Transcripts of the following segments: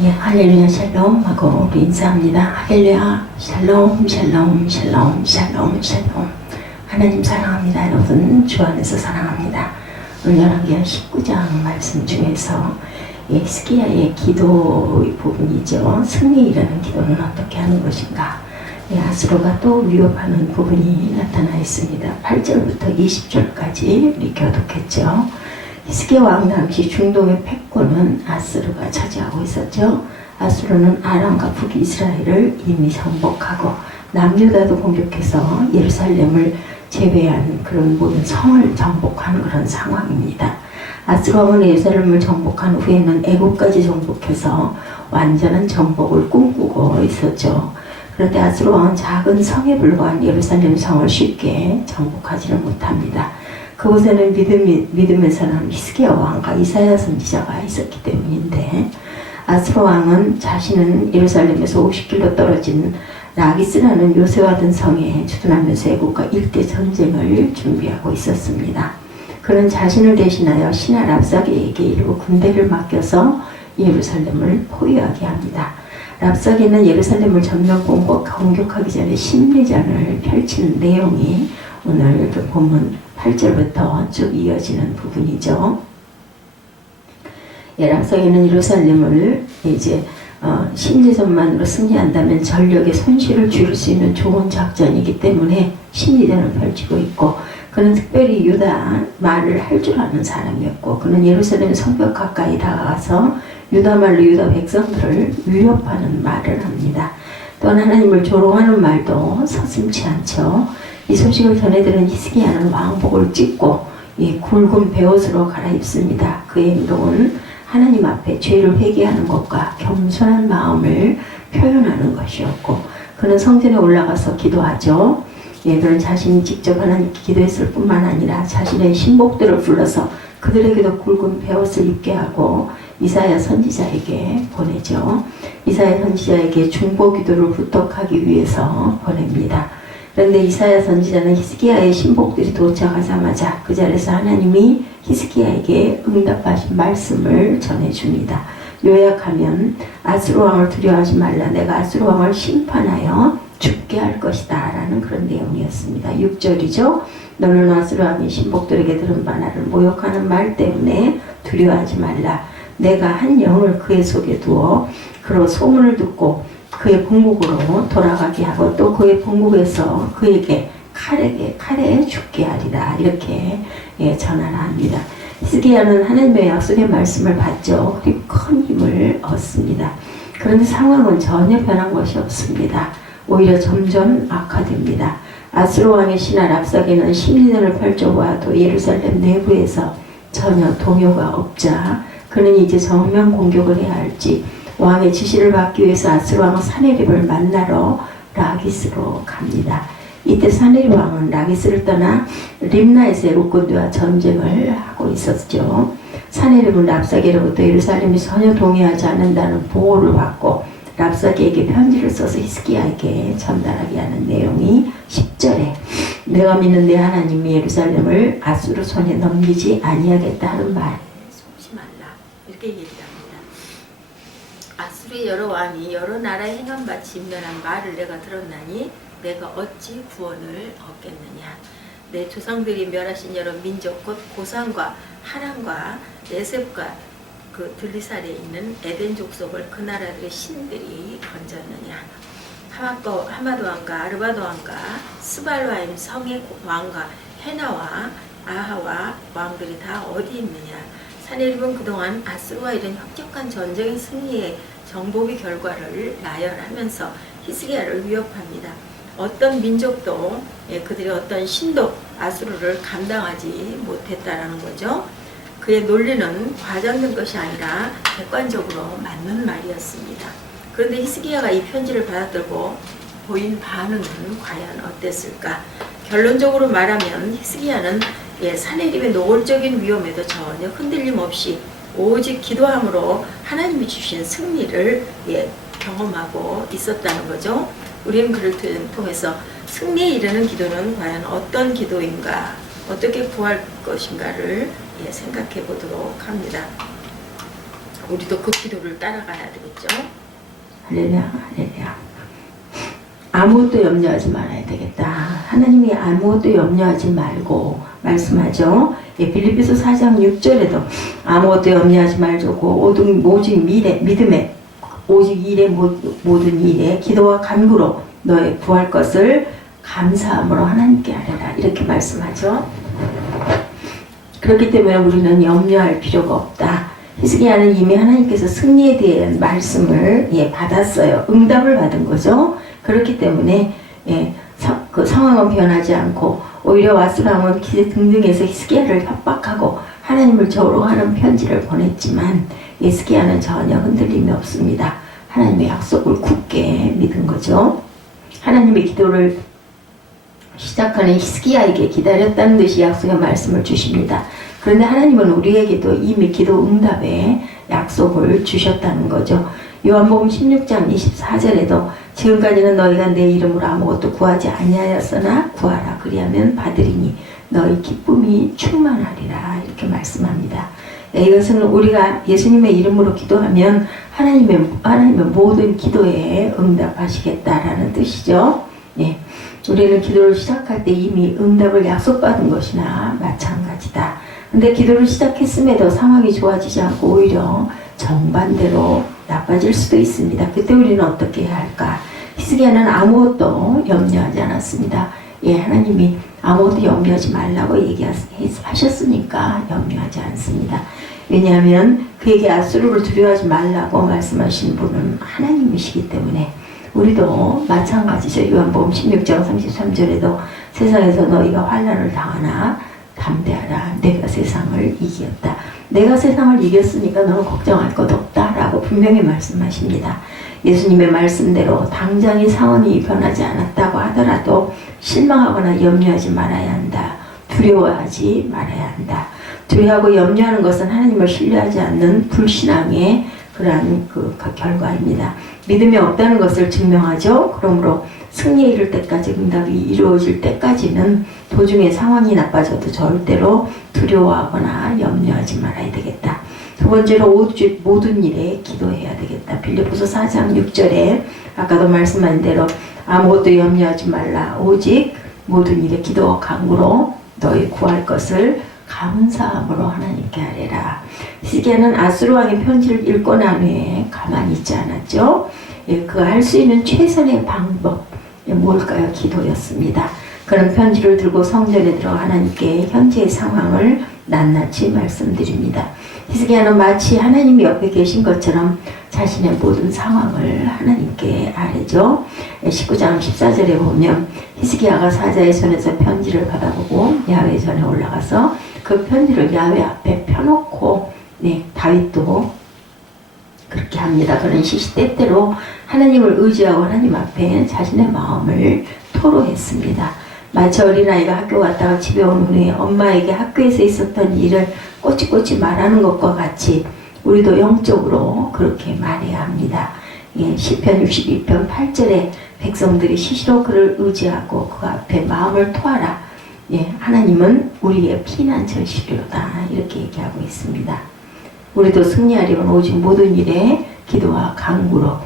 예, 할렐루야 샬롬 하고 우리 인사합니다. 할렐루야 샬롬 샬롬 샬롬 샬롬 샬롬. 하나님 사랑합니다. 여러분 주 안에서 사랑합니다. 오늘 열왕기하 19장 말씀 중에서 히스기야의 기도 부분이죠. 승리이라는 기도는 어떻게 하는 것인가. 아수르가 또 위협하는 부분이 나타나 있습니다. 8절부터 20절까지 우리 교독했죠. 히스기야 왕 당시 중동의 패권은 아수르가 차지하고 있었죠. 아수르는 아람과 북이스라엘을 이미 정복하고 남유다도 공격해서 예루살렘을 제외한 그런 모든 성을 정복하는 그런 상황입니다. 아수르 왕은 예루살렘을 정복한 후에는 애국까지 정복해서 완전한 정복을 꿈꾸고 있었죠. 그런데 아수르 왕은 작은 성에 불과한 예루살렘 성을 쉽게 정복하지는 못합니다. 그곳에는 믿음의 사람 히스기야 왕과 이사야 선지자가 있었기 때문인데, 아수르 왕은 자신은 예루살렘에서 50km 떨어진 라기스라는 요새화된 성에 주둔하면서 애국과 일대 전쟁을 준비하고 있었습니다. 그는 자신을 대신하여 신하 랍사게에게 일부 군대를 맡겨서 예루살렘을 포위하게 합니다. 랍사게는 예루살렘을 전면 공격하기 전에 심리전을 펼치는 내용이 오늘 그 본문 8절부터 쭉 이어지는 부분이죠. 랍사게는 예루살렘을 이제 심리전만으로 승리한다면 전력의 손실을 줄일 수 있는 좋은 작전이기 때문에 심리전을 펼치고 있고, 그는 특별히 유다 말을 할 줄 아는 사람이었고, 그는 예루살렘 성벽 가까이 다가가서 유다 말로 유다 백성들을 위협하는 말을 합니다. 또한 하나님을 조롱하는 말도 서슴지 않죠. 이 소식을 전해들은 히스기야는 왕복을 찢고 이 굵은 베옷으로 갈아입습니다. 그의 행동은 하나님 앞에 죄를 회개하는 것과 겸손한 마음을 표현하는 것이었고, 그는 성전에 올라가서 기도하죠. 그는 자신이 직접 하나님께 기도했을 뿐만 아니라 자신의 신복들을 불러서 그들에게도 굵은 베옷을 입게 하고 이사야 선지자에게 보내죠. 이사야 선지자에게 중보 기도를 부탁하기 위해서 보냅니다. 그런데 이사야 선지자는 히스기야의 신복들이 도착하자마자 그 자리에서 하나님이 히스기야에게 응답하신 말씀을 전해줍니다. 요약하면 아수르 왕을 두려워하지 말라, 내가 아수르 왕을 심판하여 죽게 할 것이다 라는 그런 내용이었습니다. 6절이죠. 너는 아수르 왕이 신복들에게 들은 바 나를 모욕하는 말 때문에 두려워하지 말라. 내가 한 영을 그의 속에 두어 그로 소문을 듣고 그의 본국으로 돌아가게 하고 또 그의 본국에서 그에게 칼에 죽게 하리라. 이렇게 전하라 합니다. 히스기야는 하나님의 약속의 말씀을 받죠. 그리고 큰 힘을 얻습니다. 그런데 상황은 전혀 변한 것이 없습니다. 오히려 점점 악화됩니다. 아수르 왕의 신하 랍사게는 심리전을 펼쳐보아도 예루살렘 내부에서 전혀 동요가 없자 그는 이제 정면 공격을 해야 할지 왕의 지시를 받기 위해서 아수르 왕은 사네립을 만나러 라기스로 갑니다. 이때 사네립 왕은 라기스를 떠나 림나에서 애국군대와 전쟁을 하고 있었죠. 사네립은 랍사게로부터 예루살렘이 전혀 동의하지 않는다는 보호를 받고 랍사게에게 편지를 써서 히스기야에게 전달하게 하는 내용이 10절에 내가 믿는 내 하나님이 예루살렘을 아수르 손에 넘기지 아니하겠다 하는 말 속지 말라 이렇게 얘기합니다. 아수르의 여러 왕이 여러 나라에 행한 바 진멸한 말을 내가 들었나니 내가 어찌 구원을 얻겠느냐. 내 조상들이 멸하신 여러 민족 곧 고산과 하란과 네셉과 그 들리살에 있는 에덴 족속을 그 나라들의 신들이 건졌느냐. 하마드 왕과 아르바드 왕과 스발와임 성의 왕과 헤나와 아하와 왕들이 다 어디 있느냐. 사네립은 그동안 아수르와 이런 혁혁한 전쟁의 승리의 정복의 결과를 나열하면서 히스기야를 위협합니다. 어떤 민족도 그들의 어떤 신도 아수르를 감당하지 못했다라는 거죠. 그의 논리는 과장된 것이 아니라 객관적으로 맞는 말이었습니다. 그런데 히스기야가 이 편지를 받아들고 보인 반응은 과연 어땠을까? 결론적으로 말하면 히스기야는 사네립의 노골적인 위험에도 전혀 흔들림 없이 오직 기도함으로 하나님이 주신 승리를 경험하고 있었다는 거죠. 우리는 그를 통해서 승리에 이르는 기도는 과연 어떤 기도인가, 어떻게 구할 것인가를 생각해 보도록 합니다. 우리도 그 기도를 따라가야 되겠죠. 할렐루야, 할렐루야. 아무것도 염려하지 말아야 되겠다. 하나님이 아무것도 염려하지 말고 말씀하죠. 예, 빌립보서 4장 6절에도 아무것도 염려하지 말고 오직 믿음에 오직 일에 모든 일에 기도와 간구로 너의 구할 것을 감사함으로 하나님께 아뢰라. 이렇게 말씀하죠. 그렇기 때문에 우리는 염려할 필요가 없다. 히스기야는 이미 하나님께서 승리에 대한 말씀을 받았어요. 응답을 받은 거죠. 그렇기 때문에 그 상황은 변하지 않고 오히려 와스루 왕은 기세 등등해서 히스기야를 협박하고 하나님을 조롱하는 편지를 보냈지만 히스기야는 전혀 흔들림이 없습니다. 하나님의 약속을 굳게 믿은 거죠. 하나님의 기도를 시작하는 히스기야에게 기다렸다는 듯이 약속의 말씀을 주십니다. 그런데 하나님은 우리에게도 이미 기도 응답의 약속을 주셨다는 거죠. 요한복음 16장 24절에도 지금까지는 너희가 내 이름으로 아무것도 구하지 아니하였으나 구하라 그리하면 받으리니 너희 기쁨이 충만하리라 이렇게 말씀합니다. 이것은 우리가 예수님의 이름으로 기도하면 하나님의 모든 기도에 응답하시겠다라는 뜻이죠. 예. 우리는 기도를 시작할 때 이미 응답을 약속받은 것이나 마찬가지다. 근데 기도를 시작했음에도 상황이 좋아지지 않고 오히려 정반대로 나빠질 수도 있습니다. 그때 우리는 어떻게 해야 할까? 히스기야는 아무것도 염려하지 않았습니다. 예, 하나님이 아무것도 염려하지 말라고 얘기하셨으니까 염려하지 않습니다. 왜냐하면 그에게 아수르를 두려워하지 말라고 말씀하신 분은 하나님이시기 때문에 우리도 마찬가지죠. 요한복음 16장 33절에도 세상에서 너희가 환난을 당하나 담대하라. 내가 세상을 이겼다. 내가 세상을 이겼으니까 너는 걱정할 것 없다 라고 분명히 말씀하십니다. 예수님의 말씀대로 당장의 상황이 변하지 않았다고 하더라도 실망하거나 염려하지 말아야 한다. 두려워하지 말아야 한다. 두려워하고 염려하는 것은 하나님을 신뢰하지 않는 불신앙의 그러한 그 결과입니다. 믿음이 없다는 것을 증명하죠. 그러므로 승리에 이를 때까지 응답이 이루어질 때까지는 도중에 상황이 나빠져도 절대로 두려워하거나 염려하지 말아야 되겠다. 두 번째로 모든 일에 기도해야 되겠다. 빌립보서 4장 6절에 아까도 말씀한 대로 아무것도 염려하지 말라. 오직 모든 일에 기도와 간구로 너희 구할 것을 감사함으로 하나님께 아뢰라. 히스기야는 아수르 왕의 편지를 읽고 난 후에 가만히 있지 않았죠. 그가 할 수 있는 최선의 방법 뭘까요? 기도였습니다. 그런 편지를 들고 성전에 들어 하나님께 현재의 상황을 낱낱이 말씀드립니다. 히스기야는 마치 하나님이 옆에 계신 것처럼 자신의 모든 상황을 하나님께 아뢰죠. 19장 14절에 보면 히스기야가 사자의 손에서 편지를 받아보고 야훼 전에 올라가서 그 편지를 야훼 앞에 펴놓고 다윗도 그렇게 합니다. 그는 시시때때로 하나님을 의지하고 하나님 앞에 자신의 마음을 토로했습니다. 마치 어린아이가 학교 갔다가 집에 온 후에 엄마에게 학교에서 있었던 일을 꼬치꼬치 말하는 것과 같이 우리도 영적으로 그렇게 말해야 합니다. 시편 62편 8절에 백성들이 시시로 그를 의지하고 그 앞에 마음을 토하라. 하나님은 우리의 피난처시로다. 이렇게 얘기하고 있습니다. 우리도 승리하려면 오직 모든 일에 기도와 간구로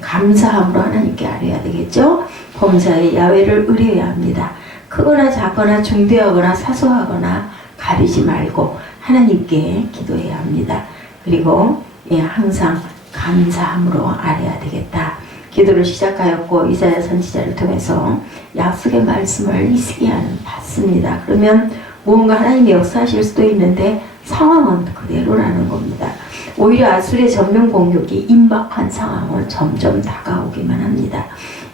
감사함으로 하나님께 아뢰야 되겠죠. 범사에 야훼를 의뢰해야 합니다. 크거나 작거나 중대하거나 사소하거나 가리지 말고 하나님께 기도해야 합니다. 그리고 항상 감사함으로 아뢰야 되겠다. 기도를 시작하였고 이사야 선지자를 통해서 약속의 말씀을 히스기야는 받습니다. 그러면 무언가 하나님이 역사하실 수도 있는데 상황은 그대로라는 겁니다. 오히려 아수르의 전면 공격이 임박한 상황은 점점 다가오기만 합니다.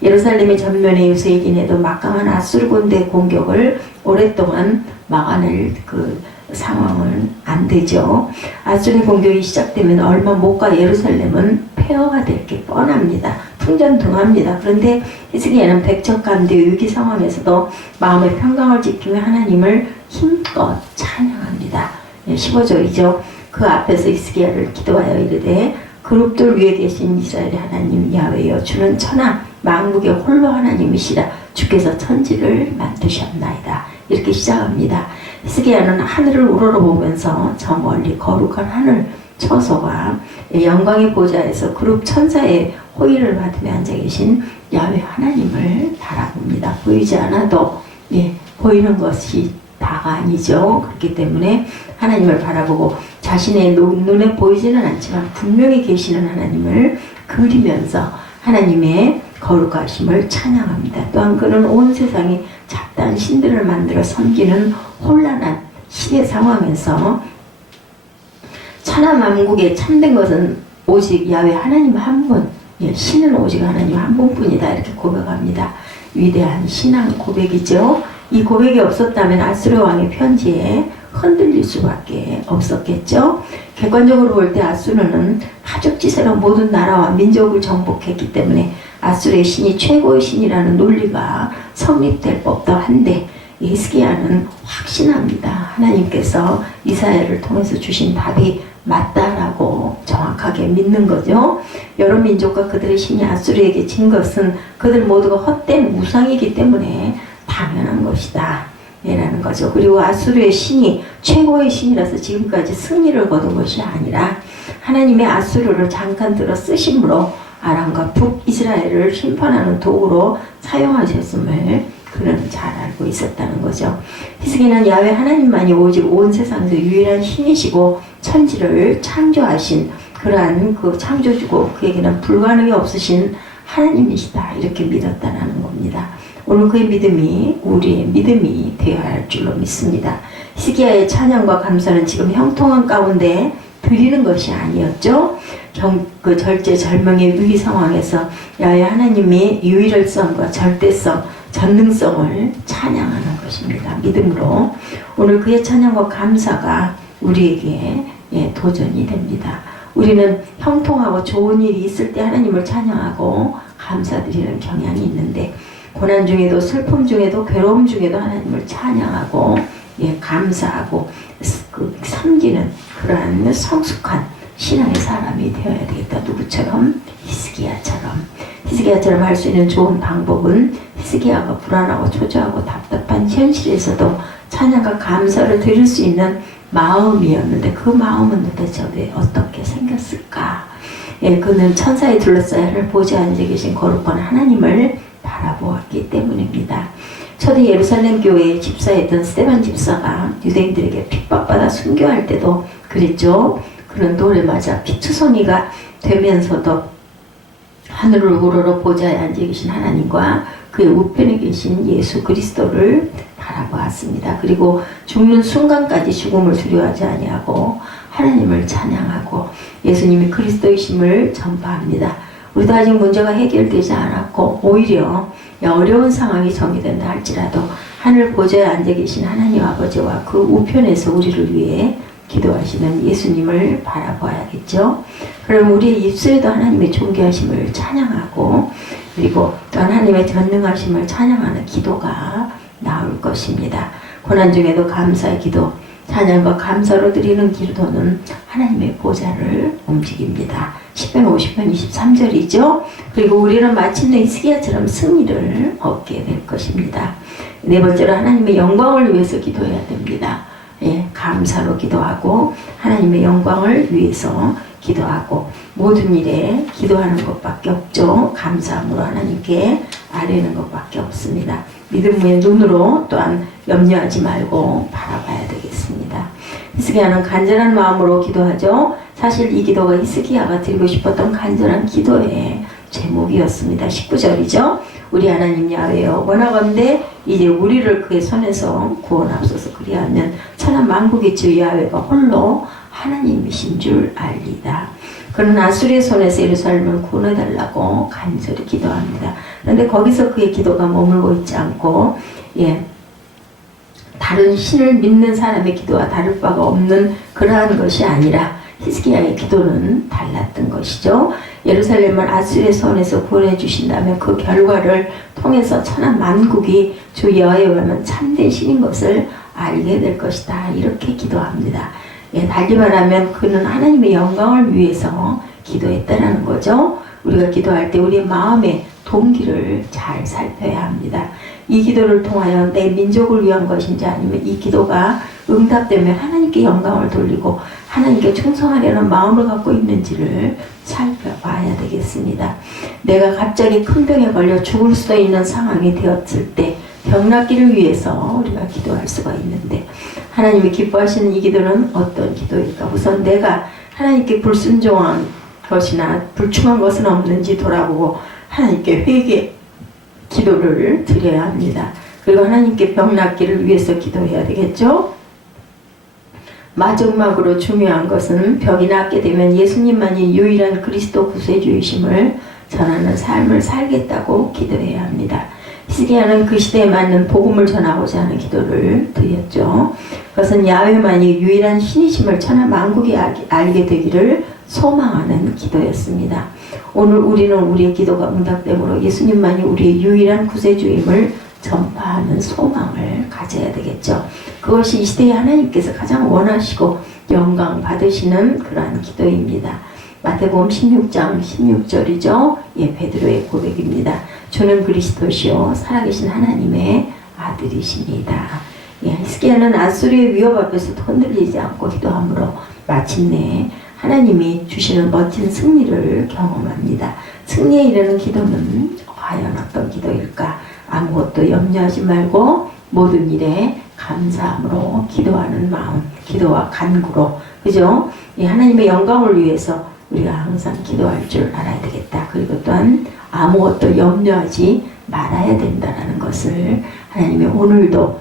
예루살렘이 전면에 유세이긴 해도 막강한 아수르 군대 공격을 오랫동안 막아낼 그 상황은 안 되죠. 아수르 공격이 시작되면 얼마 못 가 예루살렘은 폐허가 될 게 뻔합니다. 풍전등합니다. 그런데 히스기야는 백척간대 위기 상황에서도 마음의 평강을 지키며 하나님을 힘껏 찬양합니다. 15절이죠. 그 앞에서 히스기야를 기도하여 이르되 그룹들 위에 계신 이스라엘의 하나님 야훼여 주는 천하 만국의 홀로 하나님이시라. 주께서 천지를 만드셨나이다. 이렇게 시작합니다. 히스기야는 하늘을 우러러보면서 저 멀리 거룩한 하늘 처소와 영광의 보좌에서 그룹 천사의 호의를 받으며 앉아 계신 야훼 하나님을 바라봅니다. 보이지 않아도 보이는 것이 다가 아니죠. 그렇기 때문에 하나님을 바라보고 자신의 눈에 보이지는 않지만 분명히 계시는 하나님을 그리면서 하나님의 거룩하심을 찬양합니다. 또한 그는 온 세상에 잡다한 신들을 만들어 섬기는 혼란한 시대 상황에서 천하만국에 참된 것은 오직 야훼 하나님 한 분, 신은 오직 하나님 한 분뿐이다 이렇게 고백합니다. 위대한 신앙 고백이죠. 이 고백이 없었다면 아수르 왕의 편지에 흔들릴 수밖에 없었겠죠. 객관적으로 볼 때 아수르는 가죽지세로 모든 나라와 민족을 정복했기 때문에 아수르의 신이 최고의 신이라는 논리가 성립될 법도 한데 히스기야는 확신합니다. 하나님께서 이사야를 통해서 주신 답이 맞다라고 정확하게 믿는 거죠. 여러 민족과 그들의 신이 아수르에게 진 것은 그들 모두가 헛된 우상이기 때문에 당연한 것이다 라는 거죠. 그리고 아수르의 신이 최고의 신이라서 지금까지 승리를 거둔 것이 아니라 하나님의 아수르를 잠깐 들어 쓰심으로 아람과 북이스라엘을 심판하는 도구로 사용하셨음을 그는 잘 알고 있었다는 거죠. 히스기야는 야훼 하나님만이 오직 온 세상에서 유일한 신이시고 천지를 창조하신 그러한 그 창조주고 그에게는 불가능이 없으신 하나님이시다 이렇게 믿었다는 겁니다. 오늘 그의 믿음이 우리의 믿음이 되어야 할 줄로 믿습니다. 히스기야의 찬양과 감사는 지금 형통한 가운데 드리는 것이 아니었죠. 그 절제절명의 위기 상황에서 야훼 하나님의 유일성과 절대성, 전능성을 찬양하는 것입니다. 믿음으로 오늘 그의 찬양과 감사가 우리에게 도전이 됩니다. 우리는 형통하고 좋은 일이 있을 때 하나님을 찬양하고 감사드리는 경향이 있는데 고난 중에도 슬픔 중에도 괴로움 중에도 하나님을 찬양하고 감사하고 섬기는 그러한 성숙한 신앙의 사람이 되어야 되겠다. 누구처럼? 히스기야처럼 할 수 있는 좋은 방법은 히스기야가 불안하고 초조하고 답답한 현실에서도 찬양과 감사를 드릴 수 있는 마음이었는데 그 마음은 도대체 왜 어떻게 생겼을까? 그는 천사의 둘러싸여를 보지 앉아 계신 거룩한 하나님을 바라보았기 때문입니다. 초대 예루살렘 교회에 집사했던 스데반 집사가 유대인들에게 핍박받아 순교할 때도 그랬죠. 그는 돌에 맞아 피투성이가 되면서도 하늘을 우러러 보좌에 앉아 계신 하나님과 그의 우편에 계신 예수 그리스도를 바라보았습니다. 그리고 죽는 순간까지 죽음을 두려워하지 아니하고 하나님을 찬양하고 예수님이 그리스도이심을 전파합니다. 우리도 아직 문제가 해결되지 않았고 오히려 어려운 상황이 전개된다 할지라도 하늘 보좌에 앉아 계신 하나님 아버지와 그 우편에서 우리를 위해 기도하시는 예수님을 바라봐야겠죠. 그럼 우리의 입술에도 하나님의 존귀하심을 찬양하고 그리고 또 하나님의 전능하심을 찬양하는 기도가 나올 것입니다. 고난 중에도 감사의 기도, 찬양과 감사로 드리는 기도는 하나님의 보좌를 움직입니다. 10편 50편 23절이죠. 그리고 우리는 마침내 히스기야처럼 승리를 얻게 될 것입니다. 네 번째로 하나님의 영광을 위해서 기도해야 됩니다. 감사로 기도하고 하나님의 영광을 위해서 기도하고 모든 일에 기도하는 것밖에 없죠. 감사함으로 하나님께 아뢰는 것밖에 없습니다. 믿음의 눈으로 또한 염려하지 말고 바라봐야 되겠습니다. 히스기야는 간절한 마음으로 기도하죠. 사실 이 기도가 히스기야가 드리고 싶었던 간절한 기도의 제목이었습니다. 19절이죠. 우리 하나님 야훼여 원하건대 이제 우리를 그의 손에서 구원하옵소서. 그리하면 천하 만국의 주 야훼가 홀로 하나님이신 줄 알리다. 그는 아수르의 손에서 예루살렘을 구원해달라고 간절히 기도합니다. 그런데 거기서 그의 기도가 머물고 있지 않고 다른 신을 믿는 사람의 기도와 다를 바가 없는 그러한 것이 아니라 히스기야의 기도는 달랐던 것이죠. 예루살렘을 아수르의 손에서 구원해 주신다면 그 결과를 통해서 천하 만국이 주 여호와는 참된 신인 것을 알게 될 것이다. 이렇게 기도합니다. 달리 말하면 그는 하나님의 영광을 위해서 기도했다라는 거죠. 우리가 기도할 때 우리의 마음의 동기를 잘 살펴야 합니다. 이 기도를 통하여 내 민족을 위한 것인지 아니면 이 기도가 응답되면 하나님께 영광을 돌리고 하나님께 충성하려는 마음을 갖고 있는지를 살펴봐야 되겠습니다. 내가 갑자기 큰 병에 걸려 죽을 수도 있는 상황이 되었을 때 병 낫기를 위해서 우리가 기도할 수가 있는데 하나님이 기뻐하시는 이 기도는 어떤 기도일까? 우선 내가 하나님께 불순종한 것이나 불충한 것은 없는지 돌아보고 하나님께 회개 기도를 드려야 합니다. 그리고 하나님께 병 낫기를 위해서 기도해야 되겠죠? 마지막으로 중요한 것은 병이 낫게 되면 예수님만이 유일한 그리스도 구세주이심을 전하는 삶을 살겠다고 기도해야 합니다. 히스기야는 그 시대에 맞는 복음을 전하고자 하는 기도를 드렸죠. 그것은 야훼만이 유일한 신이심을 천하 만국이 알게 되기를 소망하는 기도였습니다. 오늘 우리는 우리의 기도가 응답됨으로 예수님만이 우리의 유일한 구세주임을 전파하는 소망을 가져야 되겠죠. 그것이 이 시대에 하나님께서 가장 원하시고 영광 받으시는 그러한 기도입니다. 마태복음 16장 16절이죠. 예, 베드로의 고백입니다. 주는 그리스도시요 살아계신 하나님의 아들이십니다. 예, 히스기야는 아수르의 위협 앞에서도 흔들리지 않고 기도함으로 마침내 하나님이 주시는 멋진 승리를 경험합니다. 승리에 이르는 기도는 과연 어떤 기도일까? 아무것도 염려하지 말고 모든 일에 감사함으로 기도하는 마음, 기도와 간구로, 그죠? 이 하나님의 영광을 위해서 우리가 항상 기도할 줄 알아야 되겠다. 그리고 또한 아무것도 염려하지 말아야 된다는 것을 하나님이 오늘도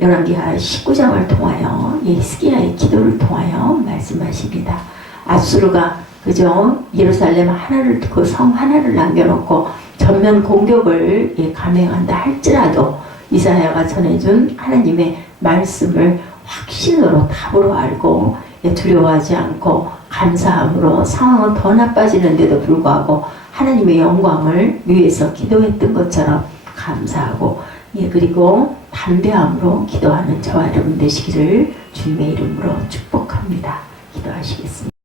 열왕기하 19장을 통하여 히스기야의 기도를 통하여 말씀하십니다. 아수르가 그죠? 예루살렘 하나를 그 성 하나를 남겨놓고 전면 공격을 감행한다 할지라도 이사야가 전해준 하나님의 말씀을 확신으로 답으로 알고 두려워하지 않고 감사함으로 상황은 더 나빠지는데도 불구하고 하나님의 영광을 위해서 기도했던 것처럼 감사하고 그리고 담대함으로 기도하는 저와 여러분 되시기를 주님의 이름으로 축복합니다. 기도하시겠습니다.